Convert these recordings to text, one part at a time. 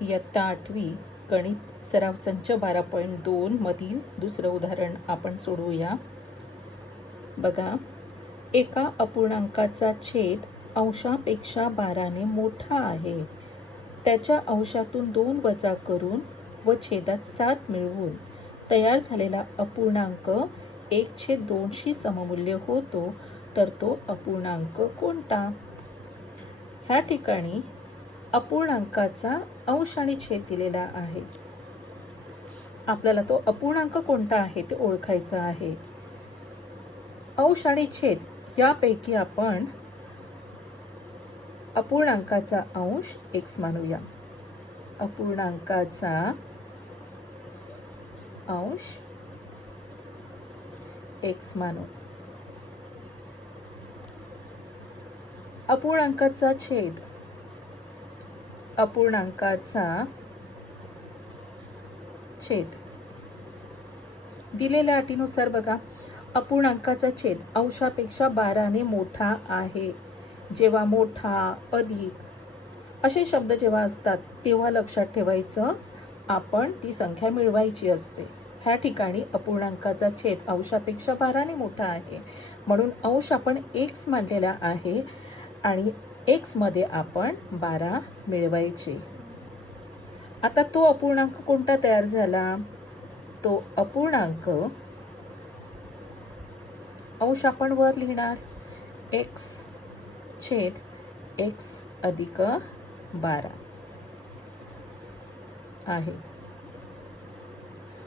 इयत्ता 8वी गणित सराव संच 12.2 मधील दुसरं उदाहरण आपण सोडवूया. बघा, एका अपूर्णांकाचा छेद अंशापेक्षा 12ने मोठा आहे. त्याच्या अंशातून 2 वजा करून व छेदात 7 मिळवून तयार झालेला अपूर्णांक 1/2शी सममूल्य होतो, तर तो अपूर्णांक कोणता? ह्या ठिकाणी अपूर्णांकाचा अंश आणि छेद दिलेला आहे. आपल्याला तो अपूर्णांक कोणता आहे ते ओळखायचं आहे. अंश आणि छेद यापैकी आपण अपूर्णांकाचा अंश x मानूया. अपूर्णांकाचा अंश x मानू. अपूर्णांकाचा छेद दिलेल्या अटीनुसार बघा, अपूर्णांकाचा छेद अंशापेक्षा 12ने मोठा आहे. जेव्हा मोठा, अधिक असे शब्द जेव्हा असतात तेव्हा लक्षात ठेवायचं आपण ती संख्या मिळवायची असते. ह्या ठिकाणी अपूर्णांकाचा छेद अंशापेक्षा 12ने मोठा आहे म्हणून अंश आपण x मानलेला आहे आणि x मध्ये आपण 12 मिळवायचे. आता तो अपूर्णांक कोणता तयार झाला? तो अपूर्णांक अंश आपण वर लिहिणार x छेद x अधिक 12 आहे.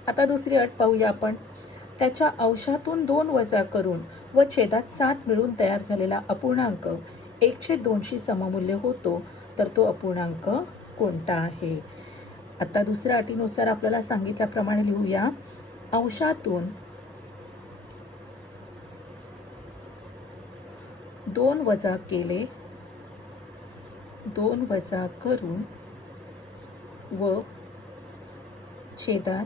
आता दुसरी अट पाहूया आपण. त्याच्या अंशातून 2 वजा करून व छेदात 7 मिळून तयार झालेला अपूर्णांक 1/2शी सममूल्य होतो, तर तो अपूर्णांक कोणता आहे? आता दुसऱ्या अटीनुसार आपल्याला सांगितल्याप्रमाणे लिहूया. अंशातून 2 वजा केले, 2 वजा करून व छेदात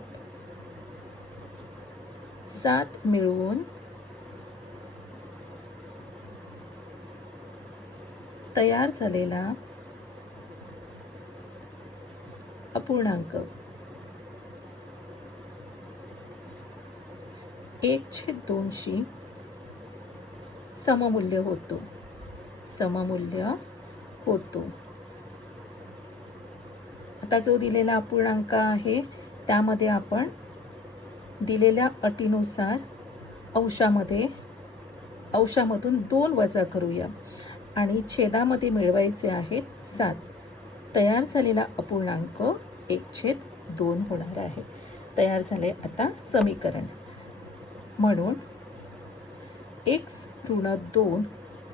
7 मिळवून तयार झालेला अपूर्णांक 1/2शी सममूल्य होतो. आता जो दिलेला अपूर्णांक आहे त्यामध्ये आपण दिलेल्या अटीनुसार अंशामधून 2 वजा करूया आणि छेदामध्ये मिळवायचे आहेत 7. तयार झालेला अपूर्णांक 1/2 होणार आहे. तयार झाले आता समीकरण. म्हणून x ऋण 2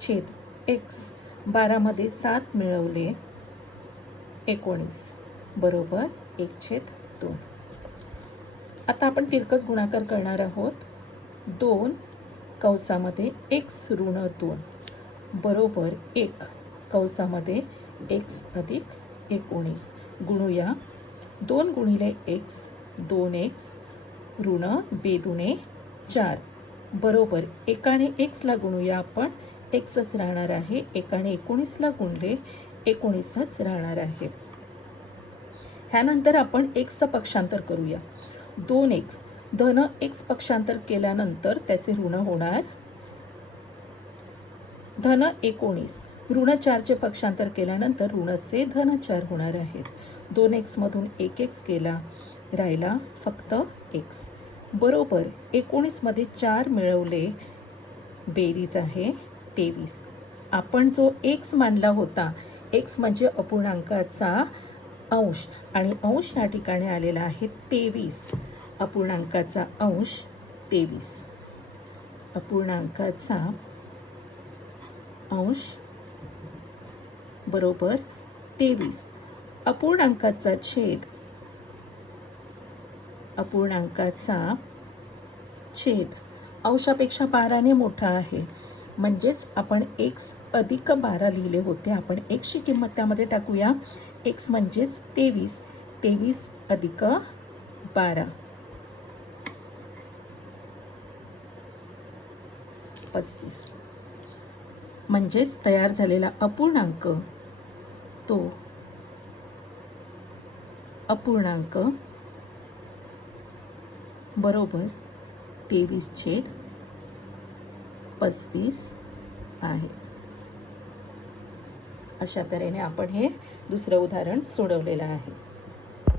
छेद x 12 मध्ये 7 मिळवले 19 बरोबर 1/2. आता आपण तिरकस गुणाकार करणार आहोत. 2 कंसामध्ये x ऋण 2 बरोबर 1 कंसामध्ये x अधिक 19 गुणूया. 2 गुणिले x 2x ऋण 2 दुणे 4 बरोबर एकाने x ला गुणूया आपण, xच राहणार आहे. एकाने 19 ला गुणले 19च राहणार आहे. ह्यानंतर आपण xचं पक्षांतर करूया. 2x धन x पक्षांतर केल्यानंतर त्याचे ऋण होणार धन 19. ऋण 4चे पक्षांतर केल्यानंतर ऋणचे धन 4 होणार आहेत. 2x मधून 1x गेला, राहिला फक्त x बरोबर 19 मध्ये 4 मिळवले, बेरीज आहे 23. आपण जो x मानला होता, x म्हणजे अपूर्णांकाचा अंश आणि अंश या ठिकाणी आलेला आहे 23. अपूर्णांकाचा अंश 23. अपूर्णांकाचा अंश बरोबर 23. अपूर्णांकाचा छेद अंशापेक्षा 12ने मोठा आहे. म्हणजेच आपण x अधिक 12 लिहिले होते. आपण x ची किंमत त्यामध्ये टाकूया. x म्हणजेच 23. 23 अधिक 12 35. म्हणजेच तयार झालेला अपूर्णांक तो अपूर्णांक बरोबर 23/35 आहे. अशा तऱ्हेने आपण हे दुसरं उदाहरण सोडवलेलं आहे.